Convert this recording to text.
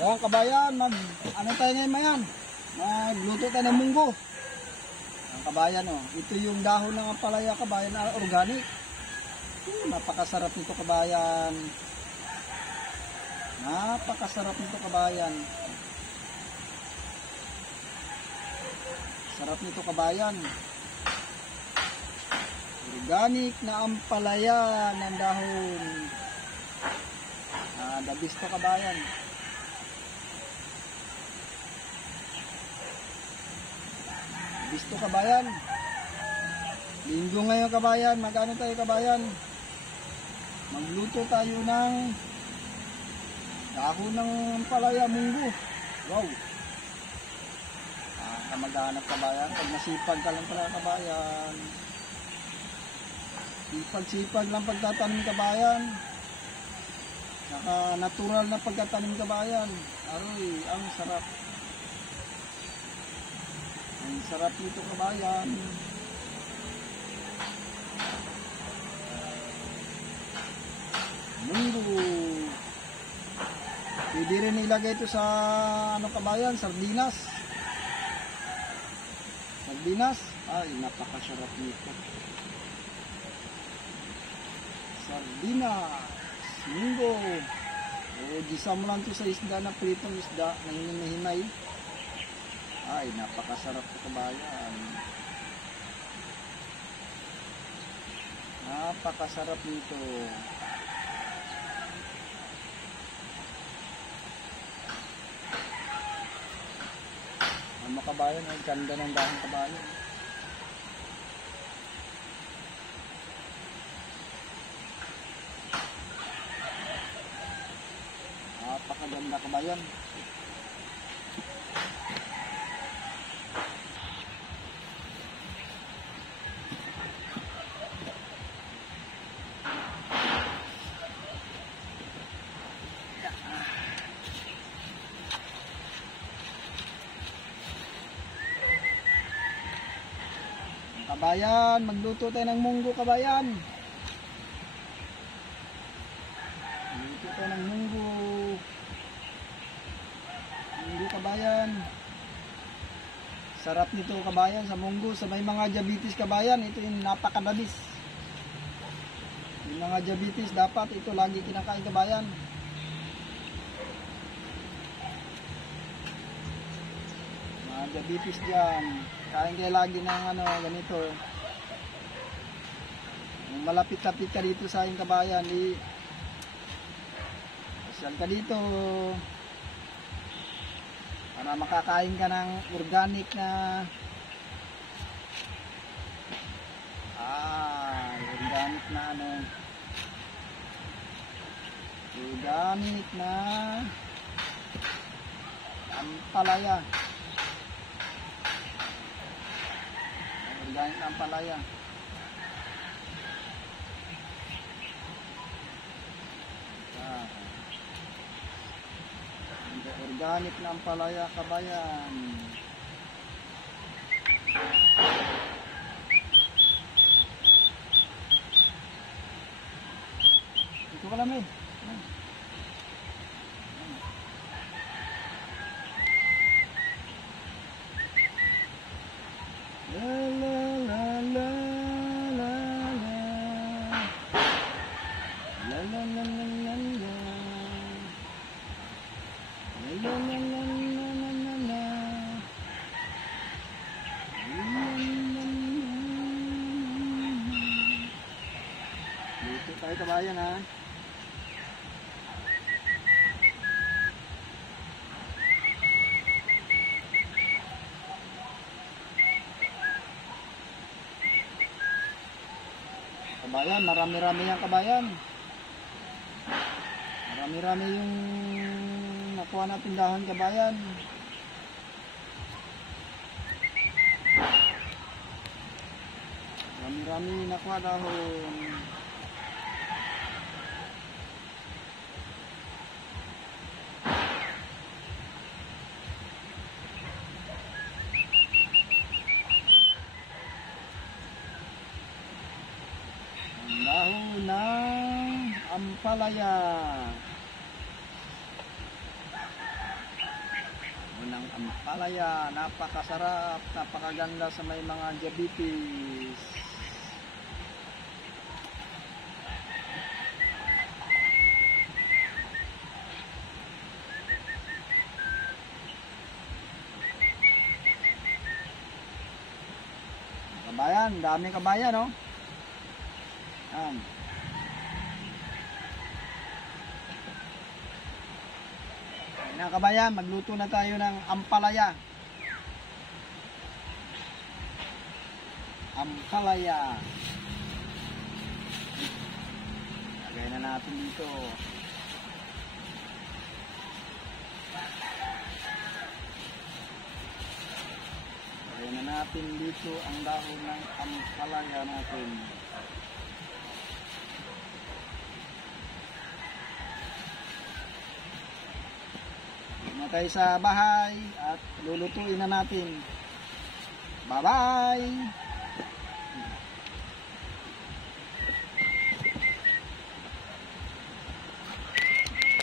Ayan kabayan, ano tayo ngayon mayan? Magluto tayo ng munggo. Ayan kabayan oh. Ito yung dahon ng ampalaya kabayan na organic. Napakasarap nito kabayan. Napakasarap nito kabayan. Sarap nito kabayan. Organic na ampalaya ng dahon. The best to kabayan. Bisto kabayan. Linggo ngayon kabayan. Magano tayo kabayan? Magluto tayo ng dahon ng ampalaya munggo. Wow. Kamag-anak kabayan. Pag nasipag ka lang pala kabayan. Sipag-sipag lang pagtatanim kabayan. Natural na pagtatanim kabayan. Aroy, ang sarap. Ang sarap nito kabayan. Munggo. Pwede rin ilagay ito sa ano kabayan, sardinas. Sardinas. Ay, napakasarap nito. Sardinas. Munggo. Gisa mo lang ito sa isda na pritong isda na hinihinay. Ay, napakasarap ito kabayan. Napakasarap nito. Mga kabayan, ang ganda ng dahon kabayan. Napakaganda kabayan. Kabayan, magluto tayo ng munggo kabayan. Magluto tayo ng munggo. Munggo kabayan. Sarap nito kabayan sa munggo. Sa may mga diabetes kabayan, ito yung napakadabis. Yung mga diabetes dapat ito lagi kinakain kabayan. Mga diabetes dyan. Kain kayo lagi ng ano, ganito. Kung malapit-lapit ka dito sa aking kabayan, pasyal ka dito para makakain ka ng organic na organic na ano, organic na ampalaya. Organic na ampalaya. Organic na ampalaya kabayan. Ito ka lang eh. La la la la la la la la la la la la. La la la la la la la. Dito tayo kabayan ha. Kabayan, marami-rami yan kabayan. Marami-rami yung nakuha natin dahon kabayan. Marami-rami nakuha dahon. Dahon ng ampalaya. Unang ampalaya, napakasarap, napakaganda sa may mga diabetes. Kabayan, daming kabayan, no? Yan. Na kabayan, magluto na tayo ng ampalaya. Ampalaya. Lagay na natin dito. Lagay na natin dito ang dahon ng ampalaya natin. Tayo sa bahay at lulutuin na natin. Bye-bye!